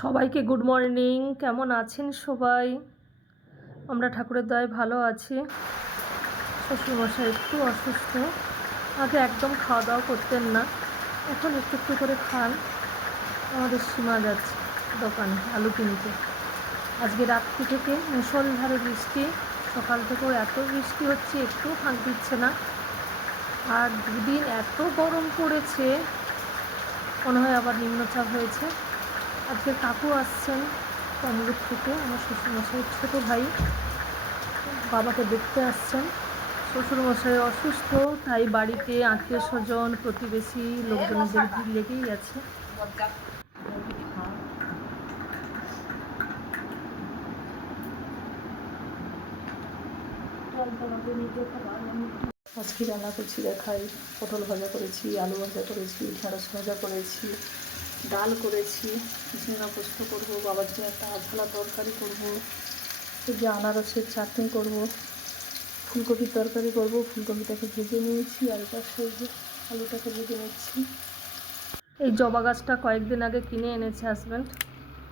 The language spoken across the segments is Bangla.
সবাইকে গুড মর্নিং। কেমন আছেন সবাই? আমরা ঠাকুরের দয়ায় ভালো আছি। শ্বশুরমশাই একটু অসুস্থ, আগে একদম খাওয়া দাওয়া করতেন না, এখন একটু একটু করে খান। আমাদের সীমা যাচ্ছে দোকানে আলু কিনতে। আজকে রাত্রি থেকে মুষলধারে বৃষ্টি, সকাল থেকেও এত বৃষ্টি হচ্ছে, একটু ফাঁক দিচ্ছে না। আর দুদিন এত গরম পড়েছে, মনে হয় আবার নিম্নচাপ হয়েছে। আজকে কাকু আসছেন তমলুক থেকে, আমার শ্বশুরমশাইয়ের ছোটো ভাই, বাবাকে দেখতে আসছেন। শ্বশুরমশাই অসুস্থ, তাই বাড়িতে আত্মীয় স্বজন প্রতিবেশী লোকজনদের ভিড় লেগেই আছে। আজকে রান্না করছি দেখাই, পটল ভাজা করেছি, আলু ভাজা করেছি, ঢেঁড়স ভাজা করেছি, ডাল করেছি, ঝিঙা পোস্ত করবো, বাবার জন্য একটা আঝালা তরকারি করবো, এই যে আনারসের চাটনি করবো, ফুলকপির তরকারি করবো। ফুলকপিটাকে ভেজে নিয়েছি, আর পাশে যে আলুটাকে ভেজে নিচ্ছি। এই জবা গাছটা কয়েকদিন আগে কিনে এনেছে হাজব্যান্ড,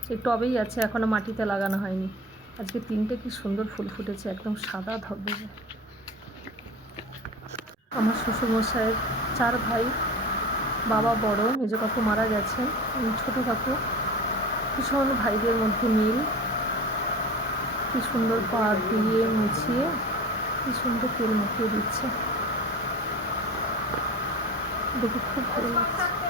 সেই টবেই আছে, এখনও মাটিতে লাগানো হয়নি। আজকে 3টে কি সুন্দর ফুল ফুটেছে, একদম সাদা ধবধবে। আমার শ্বশুরমশাইয়ের 4 ভাই, বাবা বড়, মেজ কাকু মারা গেছেন, ছোটো কাকু। ভীষণ ভাইদের মধ্যে মিল, কি সুন্দর পা ধুয়ে মুছিয়ে কি সুন্দর তেল মাখিয়ে দিচ্ছে, দেখে খুব ভালো লাগছে।